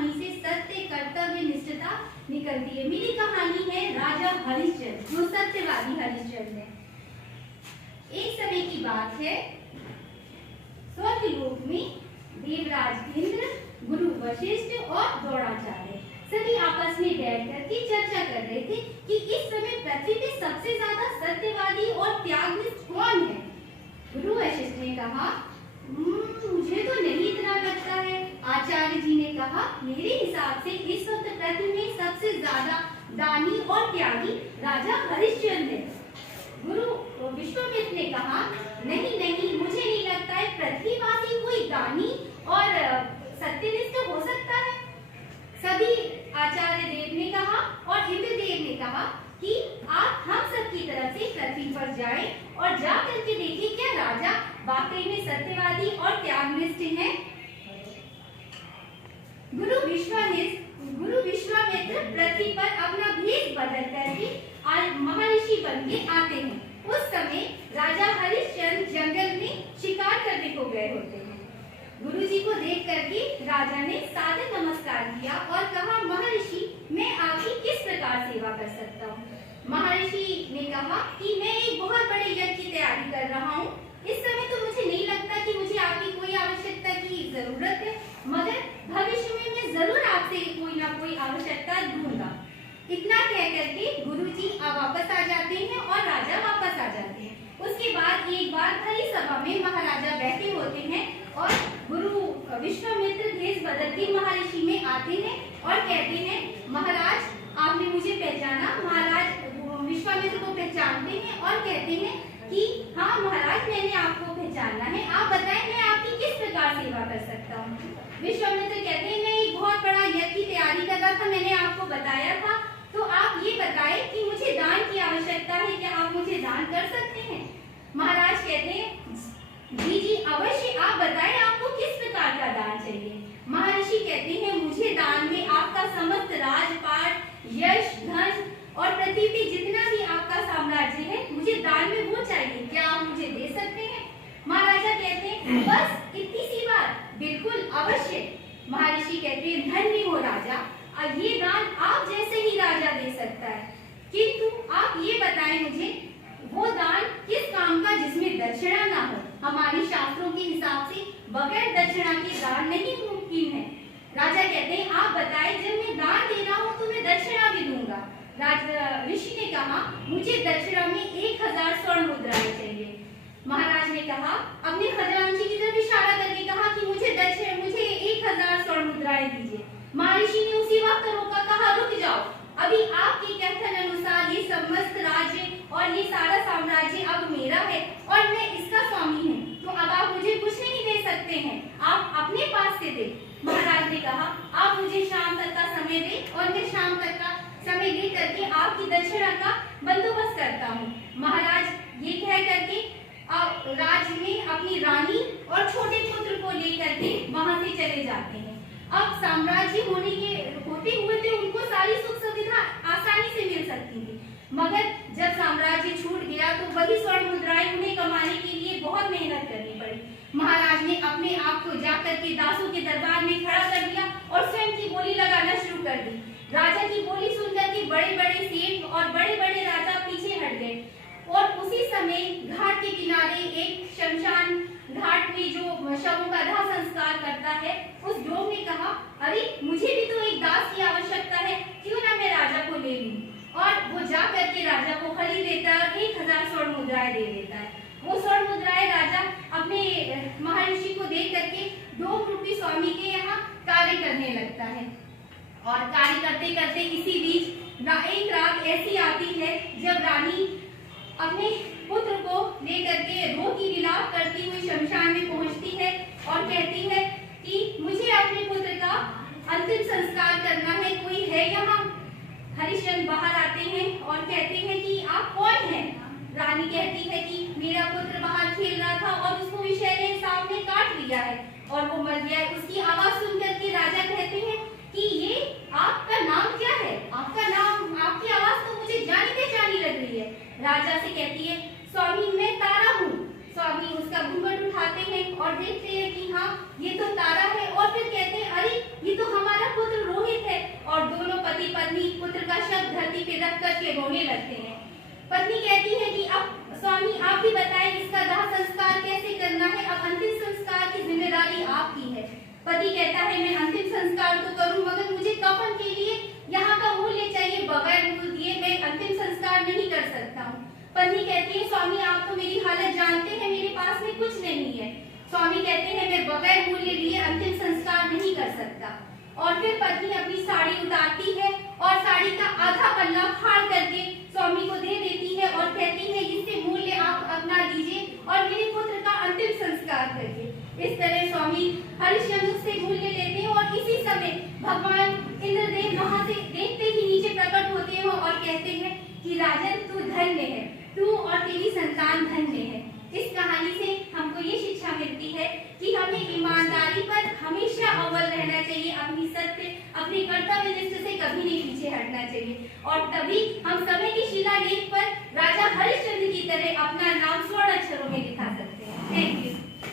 कहानी से सत्य, कर्तव्य, निष्ठता निकलती है। मेरी कहानी है राजा हरिश्चंद्र, जो सत्यवादी हरिश्चंद्र है। एक समय की बात है, स्वर्गलोक में देवराज इंद्र, गुरु वशिष्ठ और द्रोणाचार्य सभी आपस में बैठ करके चर्चा कर रहे थे कि इस समय पृथ्वी पे सबसे ज्यादा सत्यवादी और त्यागनिष्ठ कौन है। गुरु वशिष्ठ ने कहा, मुझे तो नहीं इतना लगता है। आचार्य जी ने कहा, मेरे हिसाब से इस वक्त पृथ्वी में सबसे ज्यादा दानी और त्यागी राजा हरिश्चंद्र है। गुरु विश्वामित्र ने कहा, नहीं नहीं, मुझे नहीं लगता है पृथ्वीवासी कोई दानी और सत्यनिष्ठ हो सकता है। सभी आचार्य देव ने कहा और इंद्रदेव ने कहा कि आप हम सब की तरफ से पृथ्वी पर जाएं और जा करके देखें क्या राजा वाकई में सत्यवादी और त्यागनिष्ठ हैं। गुरु विश्वामित्र पृथ्वी पर अपना भेष बदल करके महर्षि बन के आते हैं। उस समय राजा हरिश्चंद्र जंगल में शिकार करने को गए होते हैं। गुरु जी को देख करके राजा ने सादर नमस्कार किया और कहा, महर्षि मैं आपकी किस प्रकार सेवा कर सकता हूँ। महर्षि ने कहा कि मैं एक बहुत बड़े यज्ञ की तैयारी कर रहा हूँ। इस समय तो मुझे नहीं लगता कि मुझे आपकी कोई आवश्यकता की जरूरत है, मगर भविष्य में मैं जरूर आपसे कोई ना कोई आवश्यकता ढूंढूंगा। इतना कह करके गुरुजी वापस आ जाते हैं और राजा वापस आ जाते हैं। उसके बाद एक बार भरी सभा में महाराजा बैठे होते हैं और गुरु विश्वामित्र भेष बदल के महर्षि में आते हैं और कहते हैं, महाराज आपने मुझे पहचाना। महाराज विश्वामित्र को पहचानते हैं और कहते हैं कि हाँ महाराज, मैंने आपको पहचाना है, आप बताएं मैं आपकी किस प्रकार सेवा कर सकता हूँ। विश्वामित्र कहते हैं, मैं एक बहुत बड़ा यज्ञ की तैयारी कर रहा था, मैंने आपको बताया था, तो आप ये बताएं कि मुझे दान की आवश्यकता है, क्या आप मुझे दान कर सकते हैं। महाराज कहते हैं, जी जी अवश्य, आप बताएं आपको किस प्रकार का दान चाहिए। महर्षि कहते हैं, मुझे दान में आपका समस्त राजपाट, यश, धन और पृथ्वी पे जितना भी आपका साम्राज्य है, मुझे दान में वो चाहिए, क्या आप मुझे दे सकते हैं। महाराजा कहते हैं, बस इतनी सी बात, बिल्कुल अवश्य। महर्षि कहते हैं, धन्य हो राजा, और ये दान आप जैसे ही राजा दे सकता है, किंतु आप ये बताएं मुझे वो दान किस काम का जिसमें दक्षिणा ना हो। हमारे शास्त्रों के हिसाब से बगैर दक्षिणा के दान नहीं मुमकिन है। राजा कहते हैं, आप बताएं, जब मैं दान दे रहा हूँ तो मैं दक्षिणा भी दूंगा। ऋषि ने कहा, मुझे दक्षिणा में 1000 स्वर्ण मुद्राएं चाहिए। महाराज ने कहा, अपने खजांची की तरफ इशारा करके कहा कि मुझे 1000 स्वर्ण मुद्राएं दीजिए। महर्षि ने उसी वक्त रोका, कहा, रुक जाओ, अभी आपके कथन अनुसार ये समस्त राज्य और ये सारा साम्राज्य अब मेरा है और मैं इसका स्वामी हूँ, तो अब आप मुझे कुछ नहीं दे सकते हैं, आप अपने पास से दे। महाराज ने कहा, आप मुझे शाम तक का समय दें और मैं शाम तक का समय दे करके आपकी दक्षिणा का बंदोबस्त करता हूँ। महाराज ये कह करके राज में अपनी रानी और छोटे पुत्र को लेकर के वहां से चले जाते हैं। अब साम्राज्य होते हुए तो उनको सारी सुख सुविधा आसानी से मिल सकती थी, मगर जब साम्राज्य छूट गया तो वही स्वर्ण मुद्राएं उन्हें कमाने के लिए बहुत मेहनत करनी पड़ी। महाराज ने अपने आप को जाकर के दासों के दरबार में खड़ा कर दिया और स्वयं की बोली लगाना शुरू कर दी। राजा की बोली सुनकर के बड़े बड़े सेठ और बड़े बड़े राजा पीछे हट गए और उसी समय घाट के किनारे एक शमशान घाट में जो शवों का दाह संस्कार करता है, उस लोग ने कहा, अरे मुझे भी तो एक दास की आवश्यकता है, क्यों ना मैं राजा को ले लूं। और वो जा करके राजा को खरीद लेता है और 1000 स्वर्ण मुद्राएं दे देता है। वो स्वर्ण मुद्राएं राजा अपने महर्षि को दे करके 2 रूपी स्वामी के यहाँ कार्य करने लगता है। और कार्य करते करते इसी बीच एक रात ऐसी आती है जब रानी अपने पुत्र को लेकर के रो की विलाप करती हुई शमशान में पहुंचती है और कहती है कि मुझे अपने पुत्र का अंतिम संस्कार करना है, कोई है यहाँ। हरिश्चंद्र बाहर आते हैं और कहते हैं कि आप कौन हैं। रानी कहती है कि मेरा पुत्र बाहर खेल रहा था और उसको विषैले सांप ने काट लिया है और वो मर गया है। उसकी आवाज सुनकर के राजा कहते हैं कि ये आपका नाम क्या है, आपका नाम, आपकी आवाज तो मुझे जानी पहचानी लग रही है। राजा से कहती है, स्वामी मैं तारा हूँ। स्वामी उसका घूंघट उठाते हैं और देखते हैं कि हाँ ये तो तारा है और फिर कहते हैं, अरे ये तो हमारा पुत्र शब्द धरती पे रख करके रोने लगते हैं। पत्नी कहती है कि अब स्वामी आप ही बताएं इसका दाह संस्कार कैसे करना है, अब अंतिम संस्कार की जिम्मेदारी आपकी है। पति कहता है मैं अंतिम संस्कार तो करूं मगर मुझे कफन के लिए यहाँ का मूल्य चाहिए, बगैर मूल्य दिए मैं अंतिम संस्कार नहीं कर सकता हूँ। पत्नी कहती है स्वामी आप तो मेरी हालत जानते हैं, मेरे पास में कुछ नहीं है। स्वामी कहते हैं मैं बगैर मूल्य लिए अंतिम संस्कार नहीं कर सकता। और फिर पत्नी अपनी साड़ी उतारती है और साड़ी का आधा पल्ला फाड़ करके स्वामी को दे देती है और कहती है इससे मूल्य आप अपना लीजिए और मेरे पुत्र का अंतिम संस्कार करिए। इस तरह स्वामी हरिश्चंद्र से मूल्य लेते हैं और इसी समय भगवान इंद्रदेव वहां से देखते ही नीचे प्रकट होते हैं और कहते हैं कि राजन तू धन्य है, तू और तेरी संतान धन्य है। इस कहानी से हमको ये शिक्षा मिलती है कि हमें ईमानदारी पर हमेशा अव्वल रहना चाहिए, अपनी सत्य अपने कर्तव्य निष्ठ से कभी नहीं पीछे हटना चाहिए और तभी हम समय की शिलालेख पर राजा हरिश्चंद्र की तरह अपना नाम